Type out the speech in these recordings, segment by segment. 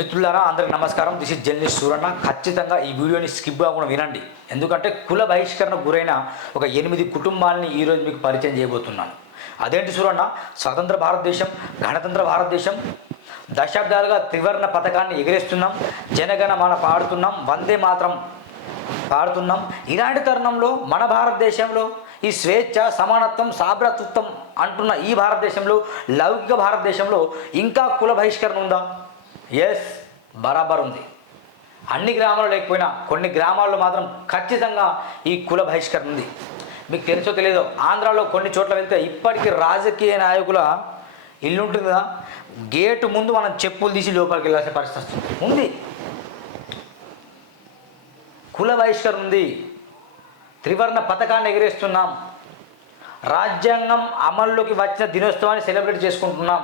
మిత్రులారా అందరికి నమస్కారం. This is journalist Suranna. ఖచ్చితంగా ఈ వీడియోని స్కిప్ కాకుండా వినండి. ఎందుకంటే కుల బహిష్కరణకు గురైన ఒక 8 కుటుంబాలని ఈరోజు మీకు పరిచయం చేయబోతున్నాను. అదేంటి సూరన్న, స్వతంత్ర భారతదేశం, గణతంత్ర భారతదేశం, దశాబ్దాలుగా త్రివర్ణ పథకాన్ని ఎగిరేస్తున్నాం, జనగణమన పాడుతున్నాం, వందే మాత్రం పాడుతున్నాం. ఇలాంటి తరుణంలో మన భారతదేశంలో ఈ స్వేచ్ఛ, సమానత్వం, సాభ్రతత్వం అంటున్న ఈ భారతదేశంలో, లౌకిక భారతదేశంలో ఇంకా కుల బహిష్కరణ ఉందా? ఎస్, బరాబర్ ఉంది. అన్ని గ్రామాల్లో లేకపోయినా కొన్ని గ్రామాల్లో మాత్రం ఖచ్చితంగా ఈ కుల బహిష్కరణ ఉంది. మీకు తెలుసో తెలియదో, ఆంధ్రాలో కొన్ని చోట్ల వెళ్తే ఇప్పటికీ రాజకీయ నాయకుల ఇల్లు ఉంటుంది కదా, గేటు ముందు మనం చెప్పులు తీసి లోపలికి వెళ్ళాల్సిన పరిస్థితి ఉంది. కుల బహిష్కరణ ఉంది. త్రివర్ణ పథకాన్ని ఎగిరేస్తున్నాం. రాజ్యాంగం అమల్లోకి వచ్చిన దినోత్సవాన్ని సెలబ్రేట్ చేసుకుంటున్నాం.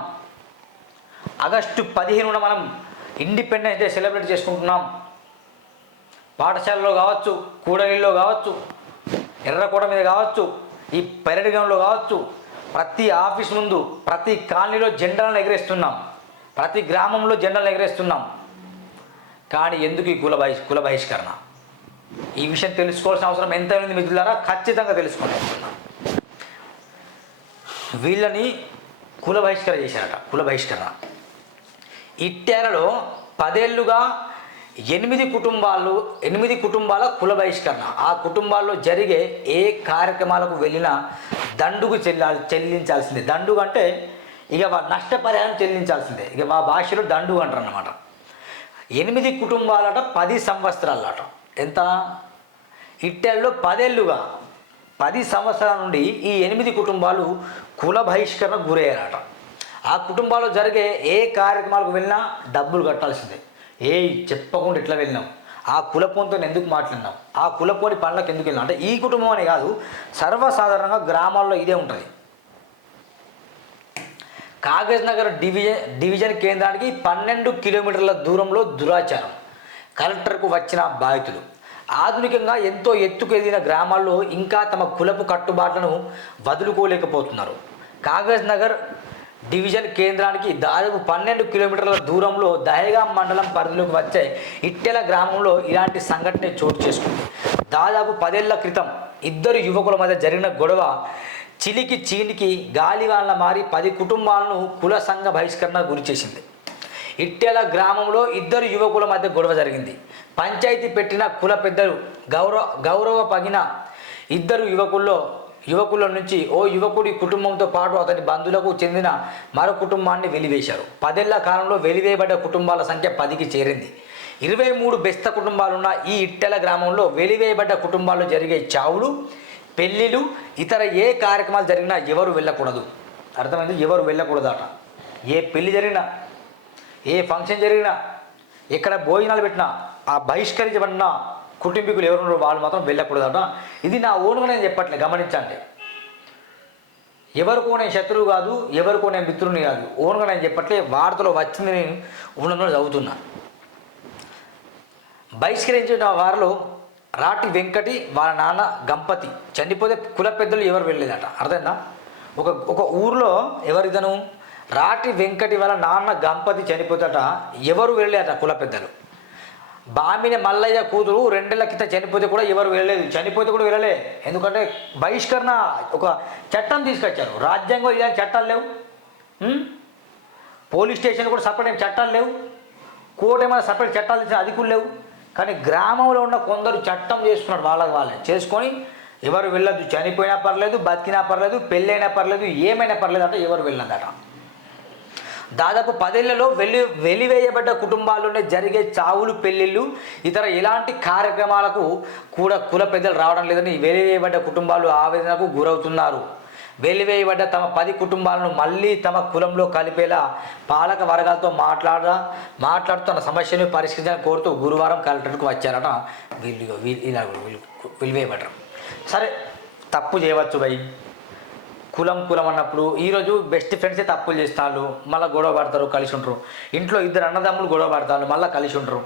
ఆగస్టు 15న మనం ఇండిపెండెన్స్ డే సెలబ్రేట్ చేసుకుంటున్నాం. పాఠశాలలో కావచ్చు, కూడలిలో కావచ్చు, ఎర్రకోట మీద కావచ్చు, ఈ పరేడ్ గ్రౌండ్లో కావచ్చు, ప్రతి ఆఫీస్ ముందు, ప్రతి కాలనీలో జెండాలను ఎగరేస్తున్నాం, ప్రతి గ్రామంలో జెండాలను ఎగరేస్తున్నాం. కానీ ఎందుకు ఈ కుల బహిష్కరణ? ఈ విషయం తెలుసుకోవాల్సిన అవసరం ఎంతైనా మిత్రులారా, ఖచ్చితంగా తెలుసుకోండి. వీళ్ళని కుల బహిష్కరణ చేశారట. కుల బహిష్కరణ ఇట్టాలలో 10 ఏళ్ళుగా 8 కుటుంబాల కుల బహిష్కరణ. ఆ కుటుంబాల్లో జరిగే ఏ కార్యక్రమాలకు వెళ్ళినా దండుగు చెల్లించాల్సిందే. దండుగు అంటే ఇక నష్టపరిహారం చెల్లించాల్సిందే. ఇక మా భాషలో దండుగు అంటారు అన్నమాట. 8 కుటుంబాలట 10 సంవత్సరాలట. ఎంత? ఇట్టెల్లో 10 ఏళ్ళుగా 10 సంవత్సరాల నుండి ఈ 8 కుటుంబాలు కుల బహిష్కరణ గురయ్యారట. ఆ కుటుంబాల్లో జరిగే ఏ కార్యక్రమాలకు వెళ్ళినా డబ్బులు కట్టాల్సిందే. చెప్పకుండా ఎట్లా వెళ్ళినాం, ఆ కులపోనితో ఎందుకు మాట్లాడినాం, ఆ కులపోని పనులకు ఎందుకు వెళ్ళినాం అంటే, ఈ కుటుంబం అనే కాదు, సర్వసాధారణంగా గ్రామాల్లో ఇదే ఉంటుంది. కాగజ్ నగర్ డివిజన్ కేంద్రానికి 12 కిలోమీటర్ల దూరంలో దురాచారం. కలెక్టర్కు వచ్చిన బాధితులు. ఆధునికంగా ఎంతో ఎత్తుకు ఎదిగిన గ్రామాల్లో ఇంకా తమ కులపు కట్టుబాట్లను వదులుకోలేకపోతున్నారు. కాగజ్ నగర్ డివిజన్ కేంద్రానికి దాదాపు 12 కిలోమీటర్ల దూరంలో దహేగాం మండలం పరిధిలోకి వచ్చే ఇట్టెల గ్రామంలో ఇలాంటి సంఘటన చోటు చేసుకుంది. దాదాపు 10 ఏళ్ల క్రితం 2 యువకుల మధ్య జరిగిన గొడవ చిలికి చీనికి గాలివాన్ల మారి 10 కుటుంబాలను కుల సంఘ బహిష్కరణ గురి చేసింది. ఇట్టెల గ్రామంలో 2 యువకుల మధ్య గొడవ జరిగింది. పంచాయతీ పెట్టిన కుల పెద్దలు గౌరవ పగిన 2 యువకుల నుంచి ఓ యువకుడి కుటుంబంతో పాటు అతని బంధువులకు చెందిన మరో కుటుంబాన్ని వెలివేశారు. 10 ఏళ్ల కాలంలో వెలివేయబడ్డ కుటుంబాల సంఖ్య 10కి చేరింది. 23 బెస్త కుటుంబాలున్న ఈ ఇట్టెల గ్రామంలో వెలివేయబడ్డ కుటుంబాల్లో జరిగే చావులు, పెళ్ళిళ్ళు, ఇతర ఏ కార్యక్రమాలు జరిగినా ఎవరు వెళ్ళకూడదు. అర్థమైంది? ఎవరు వెళ్ళకూడదట. ఏ పెళ్లి జరిగినా, ఏ ఫంక్షన్ జరిగినా, ఎక్కడ భోజనాలు పెట్టినా ఆ బహిష్కరించబడిన కుటుంబీకులు ఎవరున్నారో వాళ్ళు మాత్రం వెళ్ళకూడదట. ఇది నా ఓనుగా నేను చెప్పట్లే, గమనించండి. ఎవరికో నేను శత్రువు కాదు, ఎవరికో నేను మిత్రుని కాదు, ఓనుగా నేను చెప్పట్లే. వార్తలో వచ్చింది నేను ఉండడంలో చదువుతున్నా. బహిష్కరించిన వారిలో రాటి వెంకటి వాళ్ళ నాన్న గంపతి చనిపోతే కుల పెద్దలు ఎవరు వెళ్ళలేదట. అర్థమైందా? ఒక ఊరిలో ఎవరిదను రాటి వెంకటి వాళ్ళ నాన్న గంపతి చనిపోతేట ఎవరు వెళ్ళలేదట కుల పెద్దలు. బామిని మల్లయ్య కూతురు 2 ఏళ్ల క్రితం చనిపోతే కూడా ఎవరు వెళ్ళలేదు. చనిపోతే కూడా వెళ్ళలే. ఎందుకంటే బహిష్కరణ ఒక చట్టం తీసుకొచ్చారు. రాజ్యాంగంలో ఇలాంటి చట్టాలు లేవు. పోలీస్ స్టేషన్ కూడా సపరేట్ ఏం చట్టాలు లేవు. కోర్టు ఏమైనా సపరేట్ చట్టాలు తెచ్చిన అది కూడా లేవు. కానీ గ్రామంలో ఉన్న కొందరు చట్టం చేసుకున్నారు. వాళ్ళే చేసుకొని ఎవరు వెళ్ళదు. చనిపోయినా పర్లేదు, బతికినా పర్లేదు, పెళ్ళైనా పర్లేదు, ఏమైనా పర్లేదు అంటే ఎవరు వెళ్ళదట. దాదాపు 10 ఏళ్లలో వెలివేయబడ్డ కుటుంబాల్లోనే జరిగే చావులు, పెళ్ళిళ్ళు, ఇతర ఎలాంటి కార్యక్రమాలకు కూడా కుల పెద్దలు రావడం లేదని వెలివేయబడ్డ కుటుంబాలు ఆవేదనకు గురవుతున్నారు. వెలివేయబడ్డ తమ 10 కుటుంబాలను మళ్ళీ తమ కులంలో కలిపేలా పాలక వర్గాలతో మాట్లాడుతూ తన సమస్యను పరిష్కరించాలని కోరుతూ గురువారం కలెక్టర్కు వచ్చారట. వీళ్ళు వెలివేయబడ్డారు. సరే, తప్పు చేయవచ్చు భయ్. కులం అన్నప్పుడు ఈరోజు బెస్ట్ ఫ్రెండ్సే తప్పులు చేస్తారు, మళ్ళీ గొడవ పడతారు, కలిసి ఉంటారు. ఇంట్లో 2 అన్నదమ్ములు గొడవ పడతారు, మళ్ళీ కలిసి ఉంటారు.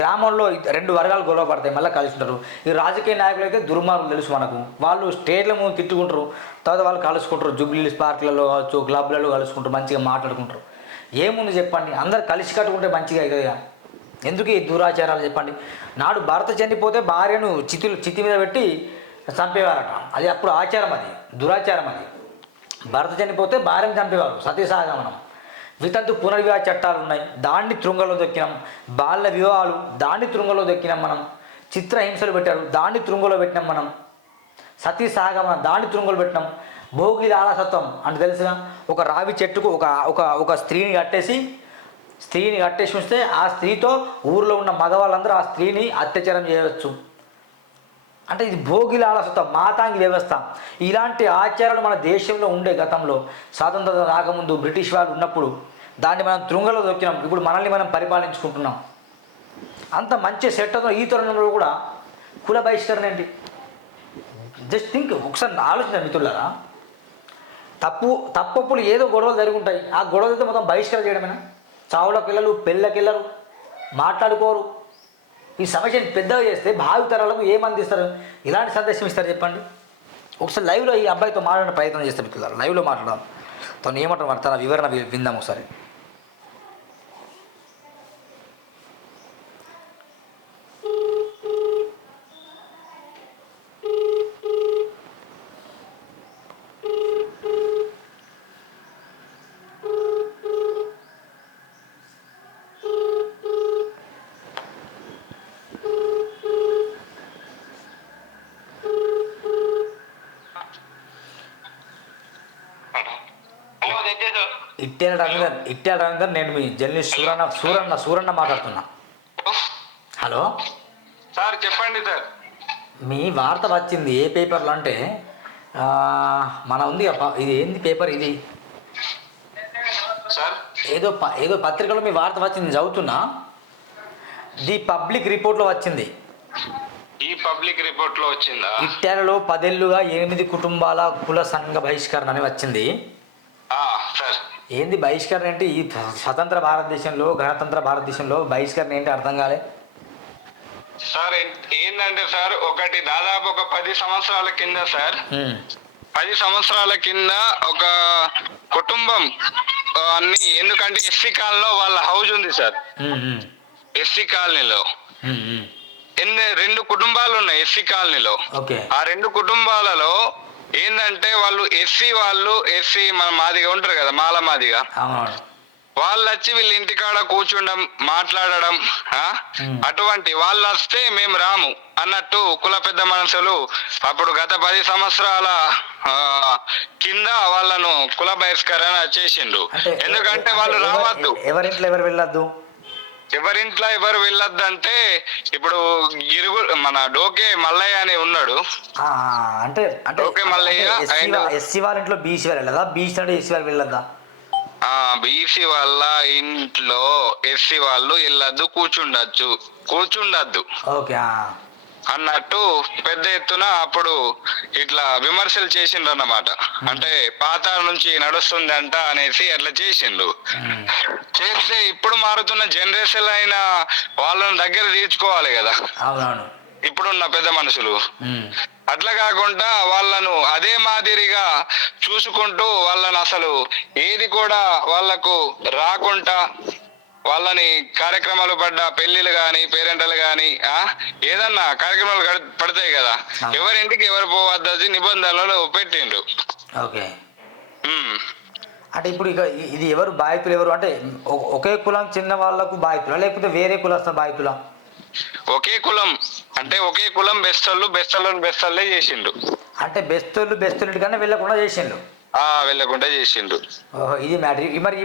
గ్రామంలో 2 వర్గాలు గొడవ పడతాయి, మళ్ళీ కలిసి ఉంటారు. ఈ రాజకీయ నాయకులు అయితే దుర్మార్గులు తెలుసు మనకు. వాళ్ళు స్టేట్ల ముందు తిట్టుకుంటారు, తర్వాత వాళ్ళు కలుసుకుంటారు. జూబ్లీ హిల్స్ పార్కులలో కావచ్చు, క్లబ్లలో కలుసుకుంటారు, మంచిగా మాట్లాడుకుంటారు. ఏముంది చెప్పండి, అందరు కలిసి కట్టుకుంటే మంచిగా కదా. ఎందుకు ఈ దురాచారాలు చెప్పండి. నాడు భర్త చనిపోతే భార్యను చితి మీద పెట్టి చంపేవారట. అది అప్పుడు ఆచారం, అది దురాచారం. అది భర్త చనిపోతే భార్యను చంపేవారు, సతీసాగమనం. వితంతు పునర్వివాహ చట్టాలు ఉన్నాయి, దాన్ని త్రుంగలో దొక్కినాం. బాల్య వివాహాలు, దాన్ని త్రుంగలో దొక్కినాం మనం. చిత్రహింసలు పెట్టారు, దాన్ని త్రుంగలో పెట్టినాం మనం. సతీసాగమనం, దాన్ని త్రుంగలు పెట్టినాం. భోగి లాలసత్వం అంటే తెలిసిన ఒక రావి చెట్టుకు ఒక ఒక ఒక స్త్రీని కట్టేసి ఉంచితే ఆ స్త్రీతో ఊరిలో ఉన్న మగవాళ్ళందరూ ఆ స్త్రీని అత్యాచారం చేయవచ్చు. అంటే ఇది భోగి లాలసత్వం, మాతాంగి వ్యవస్థ. ఇలాంటి ఆచారాలు మన దేశంలో ఉండే గతంలో స్వాతంత్రం రాకముందు బ్రిటిష్ వాళ్ళు ఉన్నప్పుడు దాన్ని మనం త్రుంగలో దొక్కినాం. ఇప్పుడు మనల్ని మనం పరిపాలించుకుంటున్నాం. అంత మంచి సెట్టతో ఈ తరుణంలో కూడా కుల బహిష్కరణ ఏంటి? జస్ట్ థింక్, ఒకసారి ఆలోచన మిత్రులారా. తప్పులు ఏదో గొడవలు జరుగుంటాయి, ఆ గొడవలతో మొత్తం బహిష్కరణ చేయడమేనా? చావులకు వెళ్ళరు, పెళ్ళకి వెళ్ళరు, మాట్లాడుకోరు. ఈ సమస్యని పెద్దగా చేస్తే భావి తరాలకు ఏమందిస్తారు, ఇలాంటి సందేశం ఇస్తారు చెప్పండి. ఒకసారి లైవ్లో ఈ అబ్బాయితో మాట్లాడిన ప్రయత్నం చేస్తే మిత్రులారా, లైవ్లో మాట్లాడదాం. తను ఏమంటారు తన వివరణ విందాం ఒకసారి. ఇట్టాల రవీందర్, నేను మీ జర్నలిస్ట్ సూరన్న మాట్లాడుతున్నా. హలో సార్, చెప్పండి సార్. మీ వార్త వచ్చింది ఏ పేపర్లో అంటే మన ఉంది, ఇది ఏంది పేపర్ ఇది సార్? ఏదో పత్రికలో మీ వార్త వచ్చింది, చదువుతున్నా. ది పబ్లిక్ రిపోర్ట్లో వచ్చింది. ఈ పబ్లిక్ రిపోర్ట్లో వచ్చిందా? ఇట్టాలలో 10 ఏళ్లుగా 8 కుటుంబాల కుల సంఘ బహిష్కరణ అని వచ్చింది. సార్, ఏంది బహిష్కరణ ఏంటి? ఈ స్వతంత్ర భారతదేశంలో, గణతంత్ర భారతదేశంలో బహిష్కరణ ఏంటి అర్థం కాలే సార్. ఏంటంటే సార్, ఒకటి దాదాపు ఒక 10 సంవత్సరాల కింద సార్, 10 సంవత్సరాల కింద ఒక కుటుంబం అన్ని, ఎందుకంటే ఎస్సీ కాలనీలో వాళ్ళ హౌస్ ఉంది సార్. ఎస్సీ కాలనీలో 2 కుటుంబాలు ఉన్నాయి ఎస్సీ కాలనీలో. ఆ 2 కుటుంబాలలో ఏంటంటే వాళ్ళు ఎస్సీ మన మాదిగా ఉంటారు కదా, మాల మాదిగా, వాళ్ళు వచ్చి వీళ్ళ ఇంటికాడ కూర్చుండడం, మాట్లాడడం, అటువంటి వాళ్ళు వస్తే మేము రాము అన్నట్టు కుల పెద్ద మనుషులు అప్పుడు గత 10 సంవత్సరాల కింద వాళ్ళను కుల బహిష్కరణ చేసిండు. ఎందుకంటే వాళ్ళు రావద్దు, ఎవరింట్లో ఎవరు వెళ్ళొద్దు అంటే, ఇప్పుడు మన డోకే మల్లయ్య అని ఉన్నాడు. అంటే డోకే మల్లయ్య ఎస్సీ వాళ్ళ ఇంట్లో బీసీ వాళ్ళు వెళ్ళదా? బీసీ అంటే ఎస్సీ వాళ్ళు వెళ్ళొద్దా? బీసీ వాళ్ళ ఇంట్లో ఎస్సీ వాళ్ళు వెళ్ళొద్దు, కూర్చుండద్దు అన్నట్టు పెద్ద ఎత్తున అప్పుడు ఇట్లా విమర్శలు చేసిండ్రు అన్నమాట. అంటే పాత నుంచి నడుస్తుంది అంట అనేసి అట్లా చేసిండు. చేస్తే ఇప్పుడు మారుతున్న జనరేషన్ అయిన వాళ్ళని దగ్గర తీర్చుకోవాలి కదా ఇప్పుడున్న పెద్ద మనుషులు. అట్లా కాకుండా వాళ్ళను అదే మాదిరిగా చూసుకుంటూ వాళ్ళను అసలు ఏది కూడా వాళ్లకు రాకుండా, వాళ్ళని కార్యక్రమాలు పడ్డ పెళ్లిళ్ళు గాని, పేరెంటలు గాని, ఏదన్నా కార్యక్రమాలు పడతాయి కదా, ఎవరింటికి ఎవరు పోవద్దు నిబంధనలు పెట్టిండ్రు. అంటే ఇప్పుడు ఇక ఇది ఎవరు బాధితులు ఎవరు అంటే ఒకే కులం చిన్న వాళ్ళకు బాధితులా, లేకపోతే వేరే కులస్తుల బాధితులా? ఒకే కులం అంటే ఒకే కులం బెస్తళ్ళే చేసిండు. అంటే బెస్తోళ్ళు కన్నా వెళ్ళకుండా చేసిండు. ఇది మ్యాటర్. మరి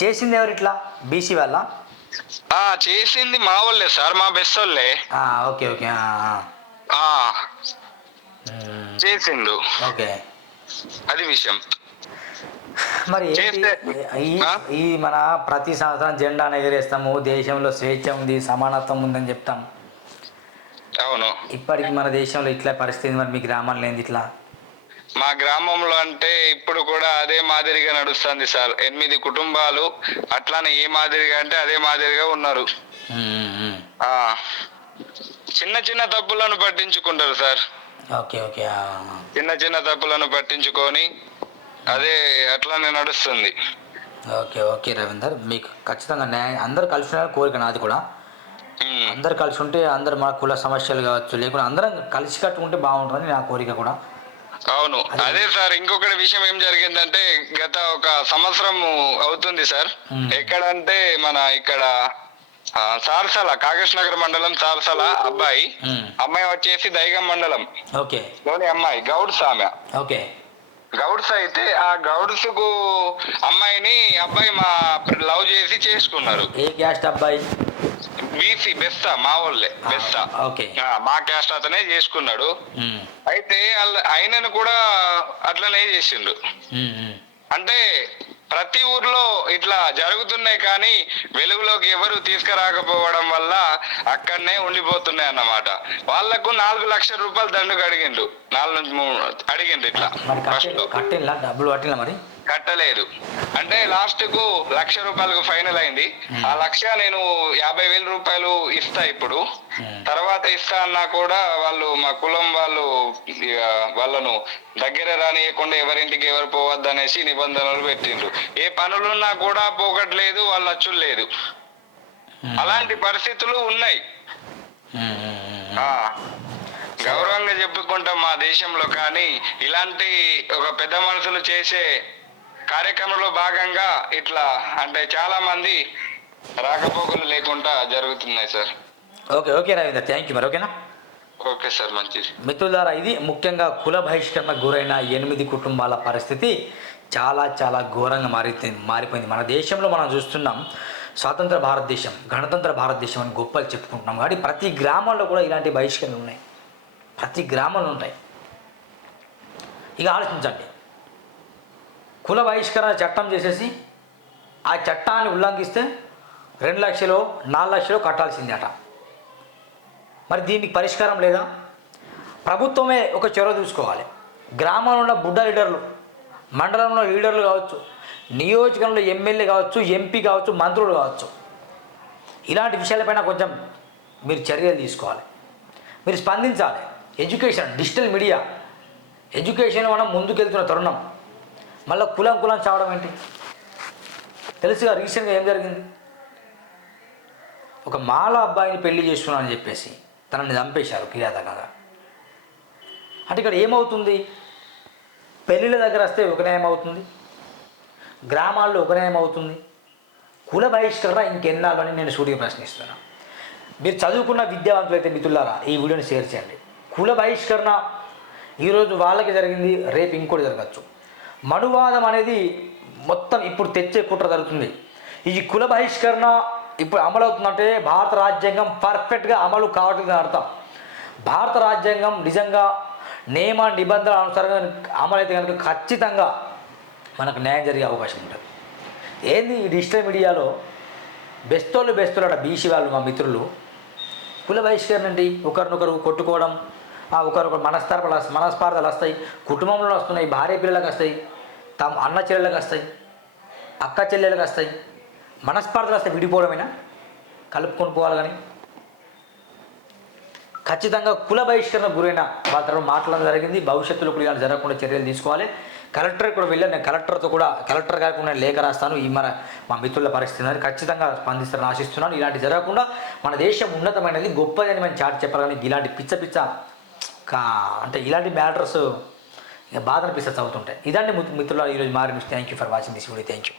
చేసింది ఎవరు ఇట్లా? బీసీ వాళ్ళ? చేసింది మా వాళ్ళే సార్, మా బెస్తోళ్ళే. ఓకే చేసిండు. అది విషయం. మరి ఈ మన ప్రతి సంవత్సరం జెండా ఎగరేస్తాము, దేశంలో స్వేచ్ఛ ఉంది, సమానత్వం ఉందని చెప్తాం. అవును. ఇప్పటికి మన దేశంలో ఇట్లా పరిస్థితి. మరి మీ గ్రామంలో ఏంది ఇట్లా? మా గ్రామంలో అంటే ఇప్పుడు కూడా అదే మాదిరిగా నడుస్తుంది సార్. 8 కుటుంబాలు అట్లానే ఏ మాదిరిగా అంటే అదే మాదిరిగా ఉన్నారు. చిన్న తప్పులను పట్టించుకుంటారు సార్. చిన్న తప్పులను పట్టించుకొని అదే అట్లానే నడుస్తుంది. ఓకే ఓకే రవీందర్, మీకు ఖచ్చితంగా న్యాయం అందరూ కలిసి ఉండాలని కోరిక నాది కూడా. అందరు కలిసి ఉంటే అందరు మన కుల సమస్యలు కావచ్చు లేకుండా అందరం కలిసి కట్టుకుంటే బాగుంటుందని నా కోరిక కూడా. అవును, అదే సార్. ఇంకొకటి విషయం ఏం జరిగిందంటే గత ఒక సంవత్సరం అవుతుంది సార్. ఎక్కడంటే మన ఇక్కడ సార్సల, కాగజ్ నగర్ మండలం సార్సల అమ్మాయి వచ్చేసి దైగం మండలం ఓకే లోని అమ్మాయి గౌడ్స్ ఆమె. ఓకే గౌడ్స్ అయితే ఆ గౌడ్స్ కు అబ్బాయి మా లవ్ చేసి చేసుకున్నారు. ఏ క్యాస్ట్ అబ్బాయి? బీసీ బెస్తా, మా ఊళ్ళే బెస్తా. ఓకే, మా క్యాస్ట్ అతనే చేసుకున్నాడు. అయితే ఆయనను కూడా అట్లనే చేసిండు. అంటే ప్రతి ఊర్లో ఇట్లా జరుగుతున్నాయి కానీ వెలుగులోకి ఎవరు తీసుకురాకపోవడం వల్ల అక్కడనే ఉండిపోతున్నాయి అన్నమాట. వాళ్లకు 4 లక్షల రూపాయలు దండుకు అడిగిండు, 4 నుంచి 3 అడిగిండు. ఇట్లా డబ్బులు కట్టిలా మరి కట్టలేదు. అంటే లాస్ట్ కు 1 లక్ష రూపాయలకు ఫైనల్ అయింది. ఆ 1 లక్ష నేను 50,000 రూపాయలు ఇస్తా ఇప్పుడు, తర్వాత ఇస్తా అన్నా కూడా వాళ్ళు మా కులం వాళ్ళు వాళ్ళను దగ్గర రానియకుండా ఎవరింటికి ఎవరు పోవద్దు అనేసి నిబంధనలు పెట్టిండ్రు. ఏ పనులున్నా కూడా పోగట్లేదు, వాళ్ళు అచ్చులు లేదు. అలాంటి పరిస్థితులు ఉన్నాయి. గౌరవంగా చెప్పుకుంటాం మా దేశంలో, కానీ ఇలాంటి ఒక పెద్ద మనుషులు చేసే కార్యక్రమంలో భాగంగా ఇట్లా అంటే చాలా మంది రాకపోకలు లేకుండా జరుగుతున్నాయి sir. Okay okay Ravinder, thank you మరి. ఓకేనా? ఓకే సార్, మంచిది. మిత్రులారా, ఇది ముఖ్యంగా కుల బహిష్కరణకు గురైన 8 కుటుంబాల పరిస్థితి చాలా చాలా ఘోరంగా మారిపోయింది. మన దేశంలో మనం చూస్తున్నాం, స్వాతంత్ర భారతదేశం, గణతంత్ర భారతదేశం అని గొప్పలు చెప్పుకుంటున్నాం. కాబట్టి ప్రతి గ్రామంలో కూడా ఇలాంటి బహిష్కరణలు ఉన్నాయి, ప్రతి గ్రామంలో ఉంటాయి. ఇక ఆలోచించండి, కుల బహిష్కరణ చట్టం చేసేసి ఆ చట్టాన్ని ఉల్లంఘిస్తే 2 లక్షలు 4 లక్షలు కట్టాల్సిందే అట. మరి దీనికి పరిష్కారం లేదా? ప్రభుత్వమే ఒక చొరవ తీసుకోవాలి. గ్రామంలో ఉన్న బుడ్డ లీడర్లు, మండలంలో లీడర్లు కావచ్చు, నియోజకవర్గంలో ఎమ్మెల్యే కావచ్చు, ఎంపీ కావచ్చు, మంత్రులు కావచ్చు, ఇలాంటి విషయాలపైన కొంచెం మీరు చర్యలు తీసుకోవాలి, మీరు స్పందించాలి. ఎడ్యుకేషన్, డిజిటల్ మీడియా, ఎడ్యుకేషన్ మనం ముందుకెళ్తున్న తరుణం, మళ్ళీ కులం చావడం ఏంటి? తెలుసుగా రీసెంట్గా ఏం జరిగింది? ఒక మాల అబ్బాయిని పెళ్లి చేస్తున్నానని చెప్పేసి తనని చంపేశారు కిరాతకంగా. అంటే ఇక్కడ ఏమవుతుంది? పెళ్ళిళ్ళ దగ్గర వస్తే ఒక న్యాయం అవుతుంది, గ్రామాల్లో ఒక న్యాయం అవుతుంది. కుల బహిష్కరణ ఇంకెన్నాళ్ళు అని నేను సూటిగా ప్రశ్నిస్తున్నాను. మీరు చదువుకున్న విద్యావంతులైతే మిత్రులారా ఈ వీడియోని షేర్ చేయండి. కుల బహిష్కరణ ఈరోజు వాళ్ళకి జరిగింది, రేపు ఇంకోటి జరగచ్చు. మనువాదం అనేది మొత్తం ఇప్పుడు తెచ్చే కుట్ర జరుగుతుంది. ఈ కుల బహిష్కరణ ఇప్పుడు అమలు అవుతుందంటే భారత రాజ్యాంగం పర్ఫెక్ట్గా అమలు కావట్లేదని అర్థం. భారత రాజ్యాంగం నిజంగా నియమ నిబంధనల అనుసారంగా అమలైతే కనుక ఖచ్చితంగా మనకు న్యాయం జరిగే అవకాశం ఉంటుంది. ఏంది ఈ డిజిటల్ మీడియాలో బెస్తోళ్ళు అట బీసీ వాళ్ళు, మా మిత్రులు, కుల బహిష్కరణ అండి, ఒకరినొకరు కొట్టుకోవడం, ఒకరొకరు మనస్పార్థాలు వస్తాయి, కుటుంబంలో వస్తున్నాయి, భార్య పిల్లలకు వస్తాయి, అన్న చెల్లెలకు వస్తాయి, అక్క చెల్లెలకు వస్తాయి, మనస్పార్థాలు వస్తాయి. విడిపోవడమైనా కలుపుకొని పోవాలి. కానీ ఖచ్చితంగా కుల బహిష్కరణ గురైన వాళ్ళ తరఫున మాట్లాడడం జరిగింది. భవిష్యత్తులో కూడా ఇలా జరగకుండా చర్యలు తీసుకోవాలి. కలెక్టర్ కూడా వెళ్ళాను, నేను కలెక్టర్ గారికి నేను లేఖ రాస్తాను. ఈ మా మిత్రుల పరిస్థితి ఖచ్చితంగా స్పందిస్తారని ఆశిస్తున్నాను. ఇలాంటి జరగకుండా మన దేశం ఉన్నతమైనది, గొప్పదని మనం చాటి చెప్పాలి. కానీ ఇలాంటి పిచ్చ అంటే ఇలాంటి మ్యాటర్స్ బాధ అనిపిస్తే చదువుతుంటాయి. ఇదండి మిత్రులు ఈరోజు మారి. Thank you for watching this video. Thank you.